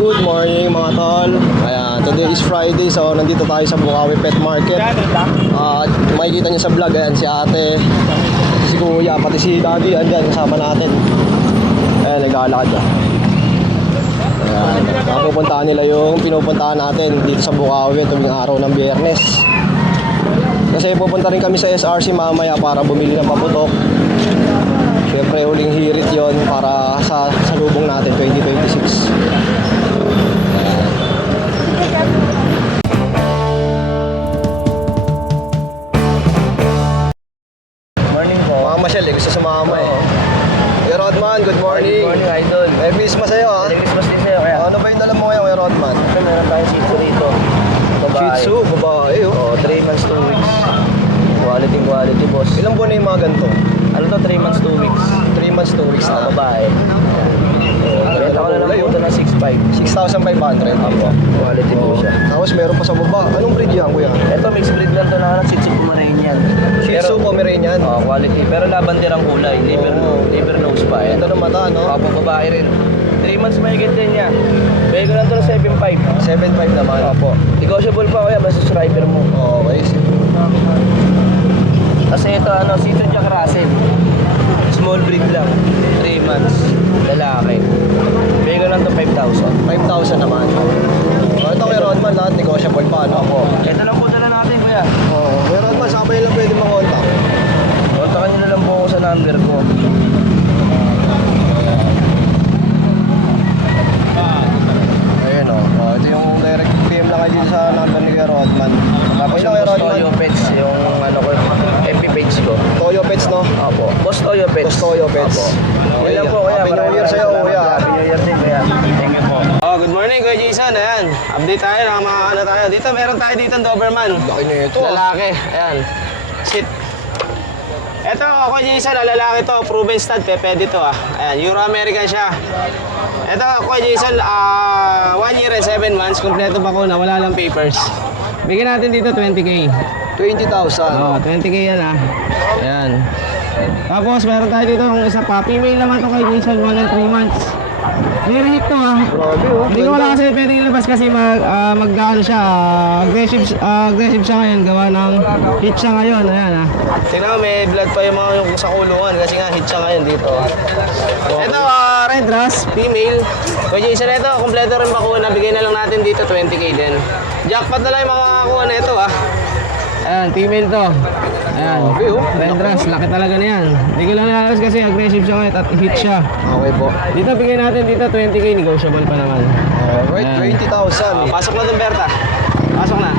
Good morning mga tol. Ayan, today is Friday, so nandito tayo sa Bukawi Pet Market. Makikita niyo sa vlog, ayan si ate, si kuya, pati si daddy, andyan kasama natin. Ayan, nag-aalakad siya. Ayan, napupuntahan nila yung pinupuntahan natin dito sa Bukawi tuwing araw ng Biyernes. Kasi pupunta rin kami sa SRC mamaya para bumili ng paputok. Siyempre huling hirit yon para sa lubong natin 2026. Morning po. Mama Michelle, gusto sumama eh. Kuya Rodman, good morning. Good morning, idol. May Christmas sa'yo ha. Merry Christmas din sa'yo. Kaya, Ano ba yung dala mo ngayon, Kuya Rodman? meron tayong Shih Tzu dito. Babae. Shih Tzu, babae oh. 3 months, 2 weeks. Quality, boss. Ilang buwan na yung mga ganito? Ano to, 3 months, 2 weeks. 3 months, 2 weeks na. Babae. Benta ko na lang po ito na 6'5". 6,500. Apo. Quality po siya. Tapos meron pa sa baba. Anong breed yan, kuya? Ito, mixed breed lang to na Shih Tzu Pomeranian. Shih Tzu Pomeranian. Quality. Pero labandir ang kulay. Liver nose pa. Ito na mata, no? Apo, babae rin. 3 months mahigit din niya. Bigay ko lang to na 7'5". 7,500 naman. Apo. Negotiable pa kuya, basta subscriber mo. Okay. Kasi ito, Shih Tzu Jack Russell. Small breed lang. 3 months. Lalaki. Bigay ko lang to 5,000. 5,000 naman. Ito Kuya Rodman, lahat negotiable pa, no? Opo. Ito lang po dala natin, kuya. Oo. Kuya Rodman, saan ba lang pwede mag-contact? Kontakan nyo na lang po ako sa number ko. Ayun o. Ito yung direct PM lang kayo dito sa number ni Kuya Rodman. Tapos Ayun, yung Kuya Boss Rodman. Toyo Pets, yung FB page ko. Toyo Pets, no? Opo. Boss Toyo Pets. Boss Toyo Pets. Opo. Yun lang po, kuya. Happy New Year sa'yo, kuya. Happy New Year din, kuya. Thank you po. Good morning, Kuya Jason. Ayan, update tayo ng mga ano tayo. Dito, meron tayo dito ng Doberman. Laki na ito. Lalaki. Ayan. Sit. Ito, Kuya Jason, lalaki to. Proven stud, pwede to ah. Ayan, Euro-American siya. Ito, Kuya Jason, 1 year and 7 months. Kompleto pa ko na, wala lang papers. Bigyan natin dito 20K. 20,000. 20K yan ah. Ayan. Tapos, meron tayo dito yung isa pa. Female naman to kay Jason, 1 and 3 months. Nirehit to ha. Grabe oh. Hindi ko wala kasi pwedeng ilabas kasi mag-ano siya, aggressive siya ngayon, gawa ng hit siya ngayon, ayan ha. Tingnan mo, may blood pa yung mga yung sa kulungan kasi nga hit siya ngayon dito. Ito, red ras, female. Kaya isa na ito, kompleto rin bakuna, bigay na lang natin dito 20K din. Jackpot na lang yung makakakuha na ito ha. Ayan, female to. Ayan, red ras, laki talaga na yan. Hindi ko lang nalalabas kasi aggressive siya ngayon at hit siya. Okay po. Dito bigay natin dito 20K, negotiable pa naman. Alright, 20,000. Pasok na dun, Berta. Pasok na.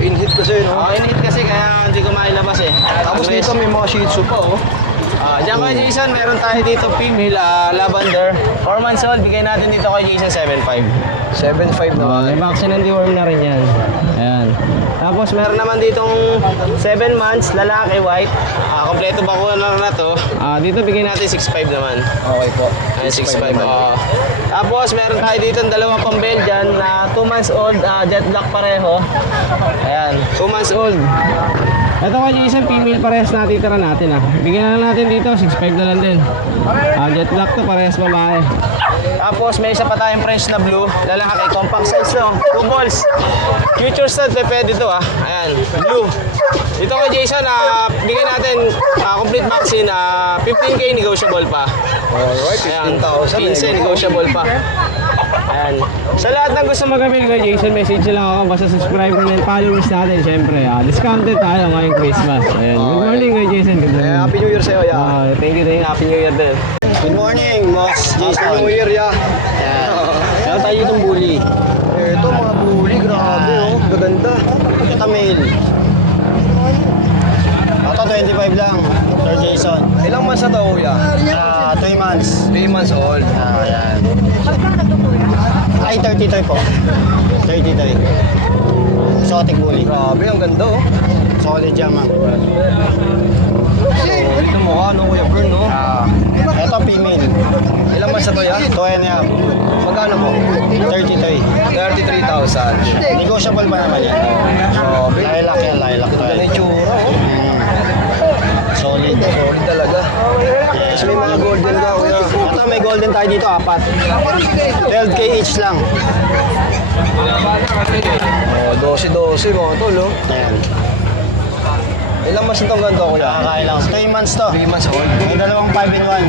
In-hit kasi, no? In-hit kasi kaya hindi ko mailabas eh. Tapos dito may mga Shih Tzu pa, oh. Diyan kay Jason, meron tayo dito female, lavender. 4 months old, bigay natin dito kay Jason 7.5. 7,500 naman. May vaccine and deworm na rin yan. Ayan. Tapos meron naman ditong 7 months, lalaki, white. Kompleto ba ko na to. Dito bigay natin 6.5 naman. Okay po. Ayan, 6.5. Tapos meron tayo dito ng dalawang pang Belgian na 2 months old, jet black pareho. Ayan, 2 months old. Ito kay Jason, female parehas natitira natin ah. Bigyan na lang natin dito, 6.5 na lang din. Jet black to, parehas babae. Tapos may isa pa tayong French na blue, lalaki, compact size to, 2 balls. Future stud, pwede to ah. Ayan, blue. Ito kay Jason, bigyan natin complete vaccine, 15K negotiable pa. Alright, 15,000. 15 negotiable pa. Ayan. Sa lahat ng gusto mag-avail kay Jason, message lang ako. Basta subscriber and followers natin, syempre. Discounted tayo ngayong Christmas. Ayan. Good morning kay Jason. Good morning. Happy New Year sa'yo, ya. Thank you. Happy New Year din. Good morning, Boss Jason. Happy New Year, ya. Meron tayo itong bully. Ito, mga bully, grabe, oh. Gaganda. Ito male. Ito 25 lang, Sir Jason. Ilang months na to, kuya? 3 months. 3 months old. Ayan. Ay, 33 po. 33. Exotic bully. Grabe, ang ganda, oh. Solid yan, ma'am. Solid ang mukha, no, Kuya Bern, no? Ito female. Ilang months na to, ya? 2 and a half. Magkano po? 33. 33,000. Negotiable pa naman yan. Grabe. Lilac yan, lilac. Ganda na yung tsura, oh. Solid. Solid talaga. Tapos may mga golden ka, kuya. Ito may golden tayo dito, 4. 12K each lang. Oh, 12-12 mga tol, oh. Ayan. Ilang months itong ganito, kuya? Nakakain lang. 3 months to. 3 months old. May dalawang 5-in-1.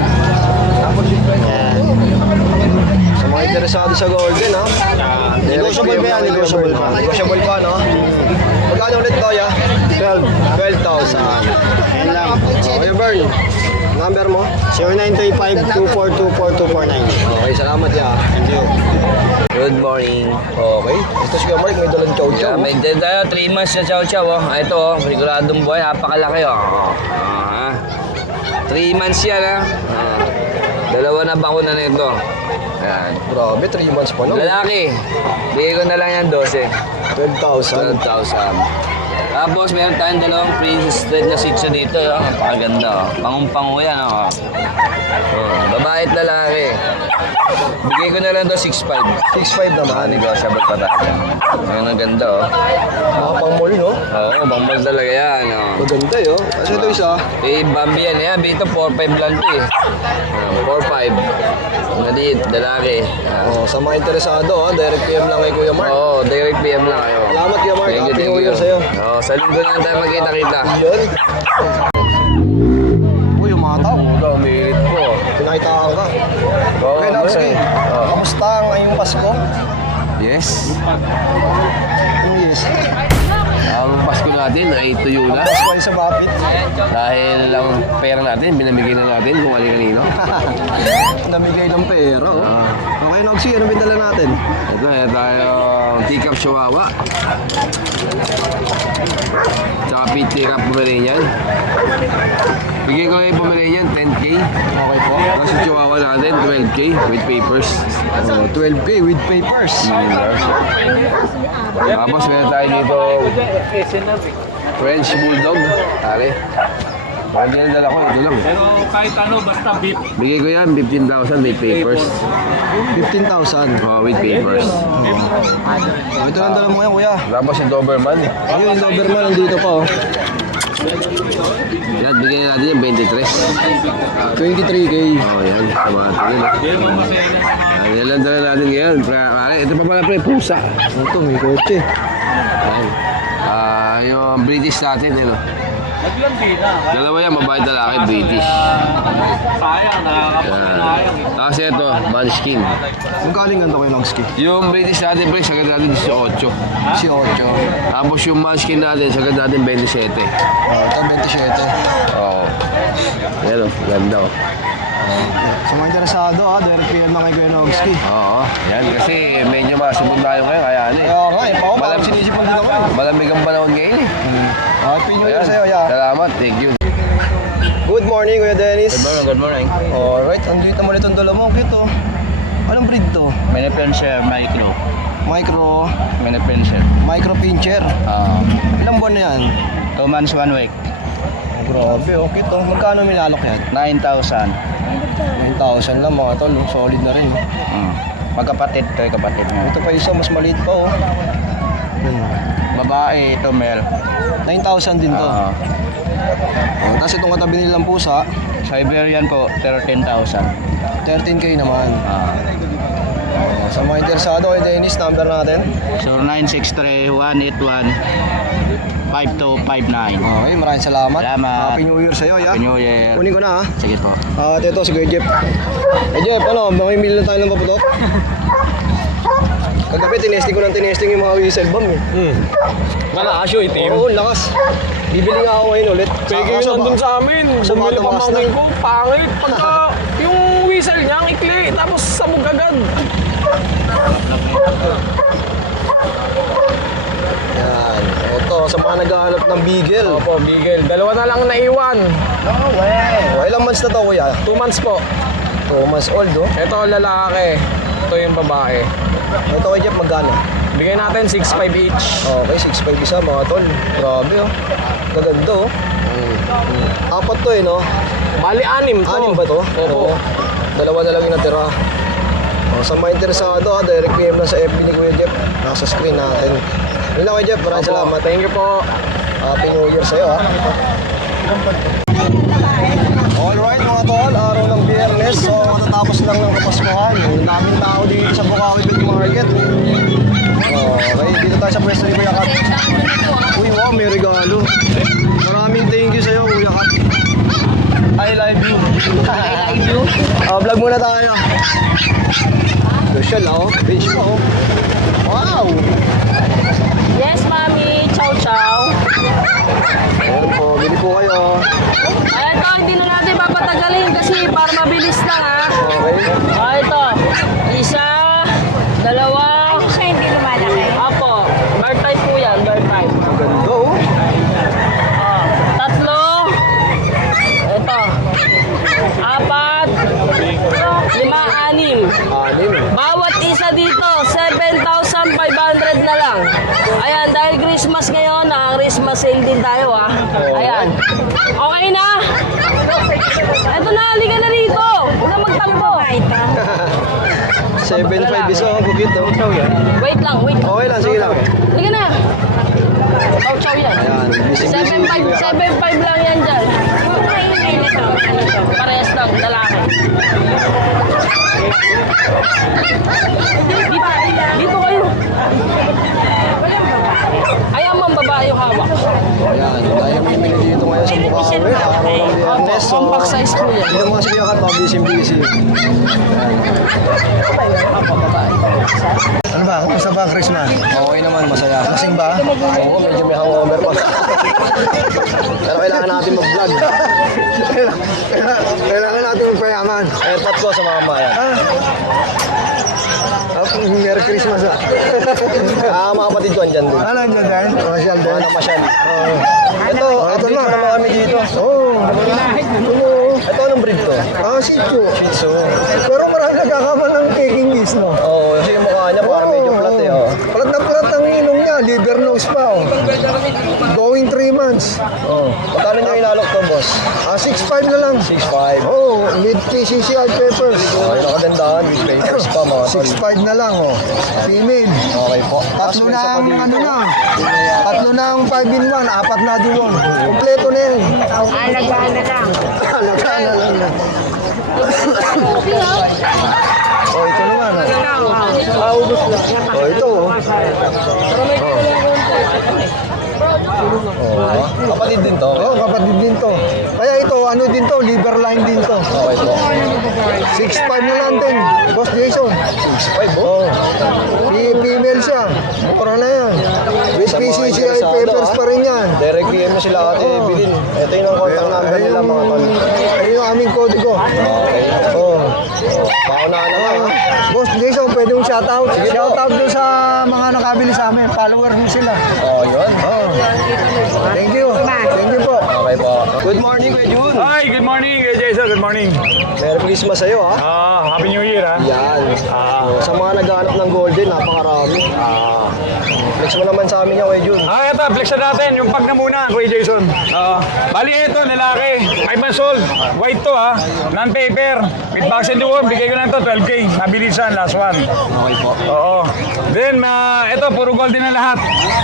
Ayan. Sa mga interesado sa golden, ha? Negotiable pa yan, negotiable pa. Negotiable pa, no? Magkano ulit, kuya? 12,000. Ayan lang. Okay, Bern. Number mo? 0935-2424249. Okay, salamat, ya. Thank you. Good morning. Okay. Ito si Mark, may dalang chow-chow. Yeah, may tayo 3 months na chow-chow. Oh. Ito, oh, siguradong buhay. Napakalaki. Oh. 3 months yan. Dalawa na bakuna na ito. Yan. Grabe, 3 months pa, no? Lalaki. Bigay ko na lang yan 12. 12,000. 12,000. Tapos meron tayong dalawang Princess Red na Shih Tzu dito. Oh. Napakaganda. Oh. Pangumpango yan. Oh. Babae at lalaki. Bigay ko na lang to 6,500. 6,500 naman. Negotiable pa tayo. Ayan ang ganda. Oh. Mga pang-mall, no? Oo, bangmal talaga yan. Oh. Maganda, yo. Kasi ito isa. Eh, Bambi yan. Yan, dito 4,500 lang to eh. 4,500. Maliit, lalaki. Oh, sa mga interesado, ha? Direct PM lang kay Kuya Mark. Oo, direct PM lang kayo. Salamat, Kuya Mark. Thank you, Happy thank New you. Year sa'yo. Oo, sa linggo na tayo magkita-kita. Yun. Uy, yung mga tao. Ito, umiilit po. Pinakitaan ka. Oo, Okay, Nogski. Oo. Kamusta ngayong Pasko? Yes. Yes. Ang Pasko natin ay tuyo na. Pasko kayo sa Bapit. Dahil lang pera natin, binamigay na natin kung kanino. Namigay ng pera, oh. Okay, Nogsi, ano bintala natin? Ito na tayo teacup chihuahua. Tsaka teacup Pomeranian. Bigyan ko yung Pomeranian 10K. Okay po. Tapos yung chihuahua natin 12K with papers. Oh, 12K with papers. Tapos meron tayo dito French Bulldog. Tari. Parang yan dala ko, ito lang. Pero kahit ano, basta beef. Bigay ko yan 15,000 with papers. 15,000. With papers. Oh, ito lang dala mo ngayon, kuya. Tapos yung Doberman. Ayun, yung Doberman nandito pa, oh. Yan, bigyan natin yung 23. 23K. Yan. Sa mga tingin. Yan lang dala natin ngayon. Pare, ito pa pala pre, pusa. Ito, may kotse. Yan. Yung British natin, ano. Naglang na. Dalawa yan, babae lalaki, British. Sayang, nakakapagpapayang. Tapos ito, Munchkin. Ang galing ganda ko yung Nogski. Yung British natin, pre, sagad natin 18. Si 8. Tapos yung Munchkin natin, sagad natin 27. Oh, ito 27. Oo. Yan o, ganda o. Sa mga interesado, ha, direct PM lang kay Kuya Nogski. Oo, yan. Kasi medyo masipon tayo ngayon, kaya ano eh. Kaya nga, eh, parang Malam- sinisipon dito ko. Malamig ang panahon ngayon eh. Happy New Year Ayan. sa'yo, ya. Salamat, thank you. Good morning, Kuya Dennis. good morning. Alright, andito mo ulit ang dala mo. Kito. Anong breed to? Minipenser, micro. Micro, Minipenser. micro pincher. Ilang buwan na yan? 2 months, 1 week. Grabe, okay to. Magkano milalok yan? 9,000. 9,000 lang mga tol. Solid na rin. Magkapatid to, kapatid mo. Ito pa isa, mas maliit pa, oh. Babae, ito male. 9,000 din to. Oh, tapos itong katabi nilang pusa, Siberian po, 13,000. 13K naman. Sa mga interesado kay Dennis, number natin. So 963-181-5259. Okay, maraming salamat. Salamat. Happy New Year sa'yo, ya. Happy New Year. Kunin ko na, ha. Sige po. At ito, si Kuya Jeff. Jeff, ano, makimili na tayo ng paputok? Kagabi, tinesting ko ng tinesting yung mga whistle bomb, eh. Malakas yung itim. Oo, lakas. Bibili nga ako ngayon ulit. Pwede yun nandun sa amin. Sa Bumili pa matamas mangin na. ko. Pangit. Pagka yung whistle niya, ang ikli. Tapos sabog agad. Yan. Ito, sa mga naghahanap ng beagle. Opo, Miguel. Dalawa na lang naiwan. Oh, ilang months na to, kuya? 2 months po. 2 months old, oh. Ito lalaki. Ito yung babae. Ito kay Jeff, magkano? Bigay natin 6,500 each. Okay, 6'5 isa, mga tol. Grabe, oh. Gaganda, oh. Apat to, eh, no? Bali, 6 to. 6 ba to? Opo. Dalawa na lang yung natira. Oh, sa mga interesado, ha, direct PM lang sa FB ni Kuya Jeff. Nasa screen natin. Yun lang, Kuya Jeff. Maraming Opo. salamat. Thank you po. Happy New Year sa'yo, ha. Alright, mga tol. Araw ng Biyernes. Yes, so matatapos lang ng Kapaskuhan. Ang daming tao dito sa Bukawi Pet Market. Okay, dito tayo sa pwesto ni Kuya Kat. Uy, wow, may regalo. Maraming thank you sa'yo, Kuya Kat. I love you. Vlog muna tayo. Social, oh. Beach pa, oh. Wow! Yes, Mami. Chow chow. Ayan po, bili po kayo. Ay, ito, hindi na natin papatagalin kasi para mabilis lang, ha? Okay. Ay, ito. Isa, dalawa. Ano siya hindi lumalaki? Apo. Bird type po yan, bird type. Ganda, oh. Tatlo. Ito. Apat. Lima, anim. Anim. Bawat isa dito, 7,500 na lang. Ayan, dahil Christmas ngayon, naka-Christmas sale din tayo, ha? Ayan. Okay na? Eto na, halika na rito. Huwag na magtampo. 7.5 isa, oh. Bukit, oh. Wait lang, wait lang. Okay lang, sige lang. Halika na. Chow-chow yan. Ayan, busy. 7.5 lang yan dyan. Parehas lang, lalaki. Dito kayo. Ayaw mong babae yung hawak. Ayan, tayo mimili dito ngayon sa Bukawi. Araw ng Biyernes, so... Compact size po yan. Dito mga Kuya Kat, busy. Ano ba? Kumusta ba ang Christmas? Okay naman, masaya. Lasing ba? Oo, medyo may hangover pa. Pero kailangan natin mag-vlog. Kailangan natin magpayaman. Airpot ko sa mga bayan. Merry Christmas ah. Mga kapatid ko andyan din. Ano nyo dahil? Masyal Mga din. namasyal. Ito, update na. pa naman kami dito. Oo. Ito, anong breed to? Shih Tzu. Shih Tzu. Pero marami nagkakaman ng Peking Geese, no? Oo, kasi yung mukha niya parang medyo flat eh. Oh. Plat na plat ang inom niya. Liver nose pa, oh. Going 3 months. Oh. Magkano niya inalok to, boss? 6'5 na lang. 6'5". Oh, with PCCI papers. Okay, nakagandahan with papers pa mga tol. 6'5 na lang, oh. Female. Okay po. Tatlo Tapos na ang may isa pa ano dito. na. Tatlo na ang 5-in-1. 4 na doon. Kompleto na yan. Alaga-ala lang. Nagkana lang na. Oh, ito naman. Oh, ito. Oh. Oh, kapatid din to. Oh, kapatid din to. Kaya ito, ano din to, liver line din to. Okay po. 6'5 na lang din, Boss Jason. 6'5", oh. Female siya. Mura na yan. With Sa mga PCCI interesado, papers ah. pa rin yan. Direct PM na sila ate Evelyn. Ito yung contact number nila mga tol. Ayun yung aming code ko. Okay. Oh. Paunahan na lang. ha? Boss Jason, pwede mong shoutout. Shoutout doon sa mga nakabili sa amin. Follower mo sila. Oh, yun. Oh. Thank you. Thank you po. Okay po. Good morning, Kuya Jun. Hi, good morning, Jason. Good morning. Merry Christmas sa'yo, ha? Happy New Year, ha? Yan. Sa mga naghahanap ng golden, napakarami. Flex mo naman sa amin yan, Kuya Jun. Ito, flex na natin. Yung pag na muna, Kuya Jason. Bali, ito, lalaki. 5 months old. White to, ha? Non-paper. With vaccine deworm, bigay ko lang to 12K. Nabilisan, last one. Okay po. Oo. Then, ito, puro golden na lahat.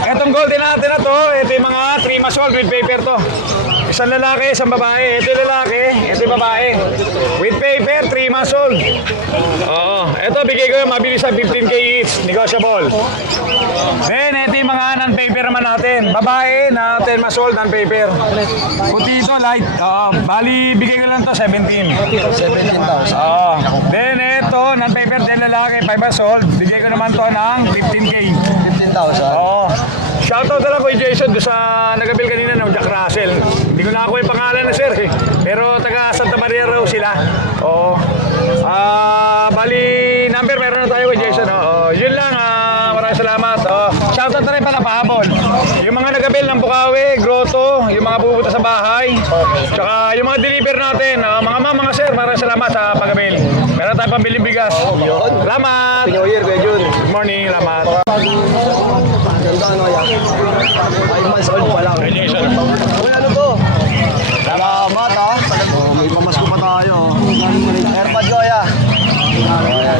Itong golden natin na to, ito yung mga 3 months old with paper to. Isang lalaki, isang babae. Ito yung lalaki, ito yung babae. With paper, 3 months old. Oo. Ito, bigay ko yung mabilis sa 15K each. Negotiable. Then, ito yung mga non-paper naman natin. Babae na 10 months old, non-paper. Puti ito, light. Oo. Bali, bigay ko lang to 17. 17,000. Oo. Then, ito, non-paper din lalaki, 5 months old. Bigay ko naman to ng 15K. 15,000. Oo. Shoutout na lang kay Jason doon sa nagabil kanina ng Jack Russell. Hindi ko na ako yung pangalan na sir eh. Pero taga Santa Maria raw sila. Oo. Bali, number meron na tayo kay Jason. Oo. Yun lang. Maraming salamat. Shoutout na rin pala pahabol. Yung mga nagabil ng Bukawi, Grotto, yung mga pupunta sa bahay. Tsaka yung mga deliver natin. Mga sir, maraming salamat sa pagabil. Meron tayong pambiling bigas. Salamat. Happy New Year, Kuya Jun. Good morning. Salamat. Ganda ano yan? 5 months old pa lang. Kay Jason. Uy, ano to? Salamat, ha? Oh, may pamasko pa tayo. Airpod ko, ya. Ayan.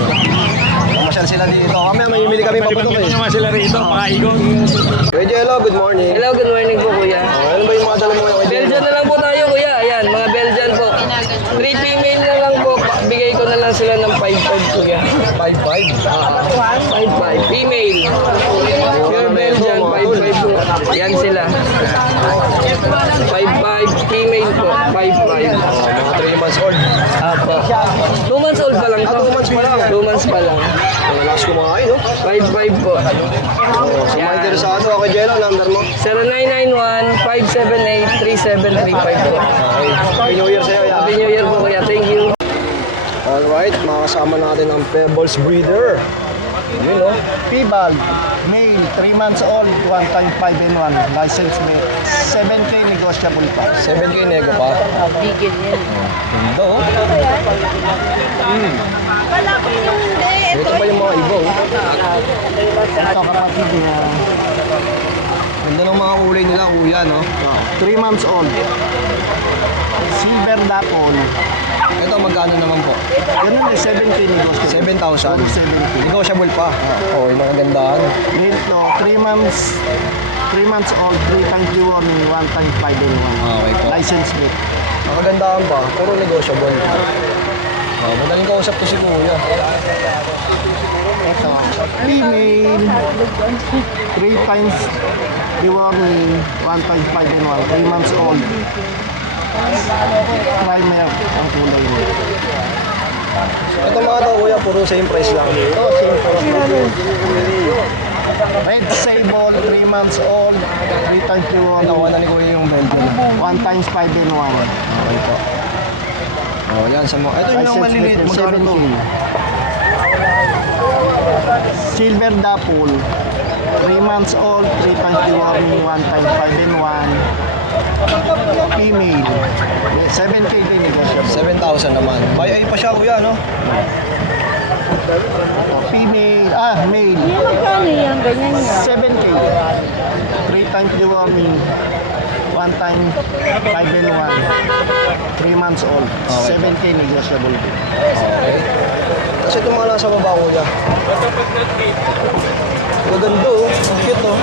Pumasyal sila dito. Kami, mamimili kami paputok eh. naman sila rito, pakaigon. Kuya Jello, good morning. Hello, good morning po, kuya. Ano ba yung mga dala mo ngayon, Kuya Jello? Belgian na lang po tayo, kuya. Ayan, mga Belgian po. 3 female na lang po. Bigay kuya. 5'5". 5'5". Female. Pure Belgian, 5'5 po. Yan sila. 5'5". Female po, 5'5". Mga 3 months old. Apo. 2 months old pa lang to. 2 months pa lang. 2 months pa lang. Malakas kumain, no? 5'5 po. Sa mga interesado, ako Jello, number mo. 0991-578-3735 po. Okay. Happy New Year sa'yo, ya. Happy New Year po kuya. Thank you. Alright, makakasama natin ang Pebbles breeder. Yun, no? Pibal, male, 3 months old, 1.5 and 1, license male. 7K negotiable pa. 7K nego pa. Bigil yan. Ganda, oh. Wala ko yung hindi. Ito pa yung mga iba, oh. Ito kapatid niya, Ganda ng mga kulay nila, kuya, no? 3 months old. Silver Dapol. Ito, magkano naman po? Ganun eh, 7K negotiable. 7,000. Puro 7K. Negotiable pa. Oo, yung mga gandahan. Male to, 3 months old, 3 times the warning, 1 times 5 and 1. Okay po. License male. Mga gandahan pa, puro negotiable. Oh, madaling kausap to si kuya. Ito, female, 3 times the warning, 1 times 5 and 1, 3 months old. Primer ang kulay niya. Ito mga to, kuya, puro same price lang. Ito, same price lang. Red Sable, 3 months old, 3 times the Nakuha warning, na ni kuya yung Belgian. 1 times 5 and 1. Okay po. Oh, yan sa mga. Ito yung maliliit. Magkano to? Silver Dapol, 3 months old, 3 times the warning, 1 times 5 and 1. Female, 7K din negotiable. 7,000 naman. By eye pa siya, kuya, no? Female, male, Magkano yan? Ganyan yan. 7K. 3 times the warning, 1 time 5 and 1. 3 months old, 7K negotiable din. Okay. Kasi ito mga nasa baba, kuya. Maganda, oh. Ang cute, oh.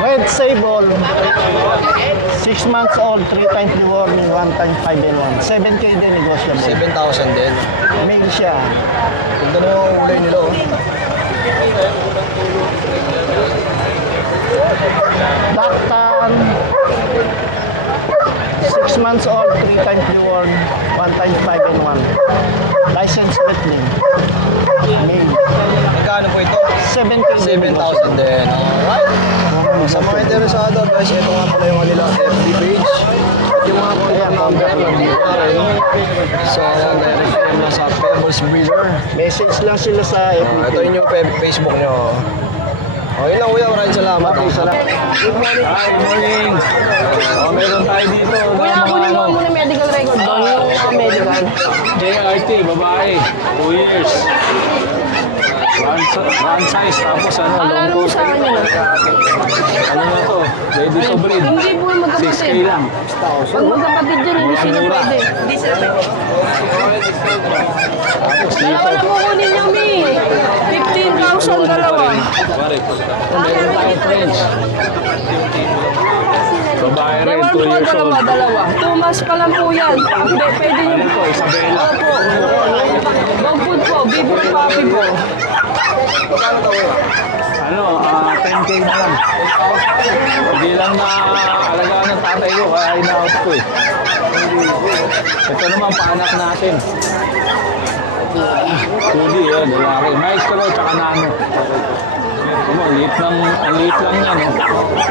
Red Sable, 6 months old, 3 times the warning, 1 time 5 and 1. 7K din negotiable. 7,000 din. Male siya. Ganda na mga kulay nila, oh. Black Tan, 6 months old, 3 times the warning, 1 times 5 and 1. License Wetling. Male. Magkano po ito? 7K din. 7,000 din. Alright. Sa mga interesado, guys, ito nga pala yung kanila FB page. At yung mga contact number nandito na rin. So, na-refer na sa Pebbles Breeder. Message lang sila sa FB. Ito yung Facebook nyo. Okay lang, kuya. Maraming salamat. Good morning. Meron tayo dito. Kuya, kunin mo muna medical record doon. Yung medical. JRT, babae, 2 years. Run size, tapos Alala mo sa akin yun. ano na to, ready to breed. Hindi po yung 6K magkapatid. lang. Pag magkapatid yun, hindi sila pwede. Hindi sila pwede. Dalawa na kukunin niyo, Mi. 15,000 dalawa. Meron tayo French. Babae rin, Ewan 2 po, years old. dalawa. 2 months pa lang po yan. Hindi, pwede niyo. Ano to, Isabela. Opo. Dog food po, before puppy po. Ano, 10K na lang. Hindi lang na alagaan ng tatay ko, kaya ina-out ko eh. Ito naman, paanak natin. Hindi, yun, lalaki. Maestro, tsaka nano. Ano, ang liit lang yan.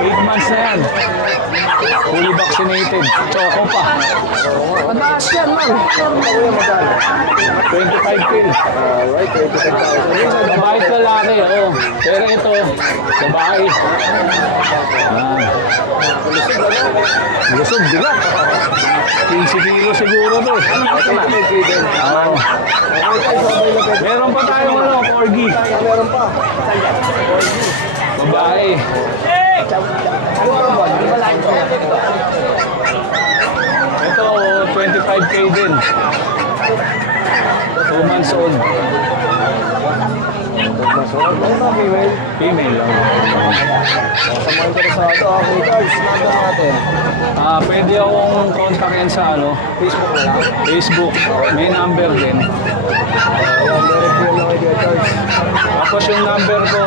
8 months na yan. Fully vaccinated. Choco pa. Mataas yan, ma'am. 25K. Alright, 25,000. Babae at lalaki, oo. Pero ito, babae. Lusog, bigat. 15 kilo siguro to. Oo. Meron pa tayong corgi. Meron pa. Babae. Ito, 25K din. 2 months old. Female lang. Sa mga interesado, okay guys, number natin. Pwede akong kontakin sa Facebook na lang. Facebook. May number din. Ayan, meron po lang kayo Charles. Tapos yung number ko,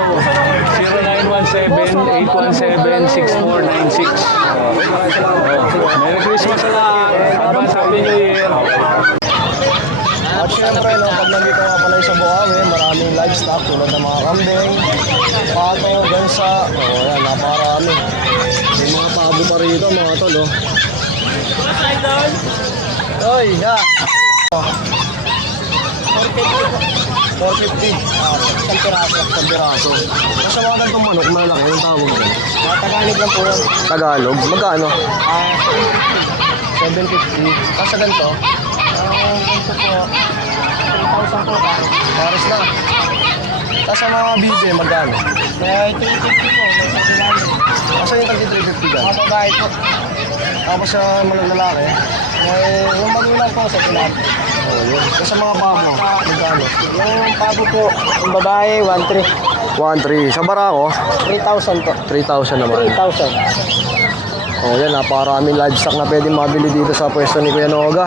0917-817-6496. Merry Christmas sa lahat. Advance Happy New Year. At syempre, no, pag nandito nga pala sa Bukawi, maraming livestock tulad ng mga kambing, pato, gansa. Ayan, napakarami. May mga pabo pa rito, mga tol, oh. Oy, ya. 450. Isang piraso. Isang piraso. Nasa mga ganitong manok, malaki yung tawag ko. Tagalog lang po yan. Tagalog, magkano? 750. 750. Nasa ganito? Ito po, 3,000 po. Pares na. Tapos sa mga bibe, magkano? Kaya 350 po. Kasi yung 350 dyan. Mga babae po. Tapos sa mga lalaki, Yung magulang po sa pinan. tapos sa mga babo, magkano? Yung pabo po, yung babae, 1,300. 1,300. Sa barako, 3,000 po. 3,000 naman. 3,000. Oh, yan, napakaraming livestock na pwedeng mabili dito sa pwesto ni Kuya Noga.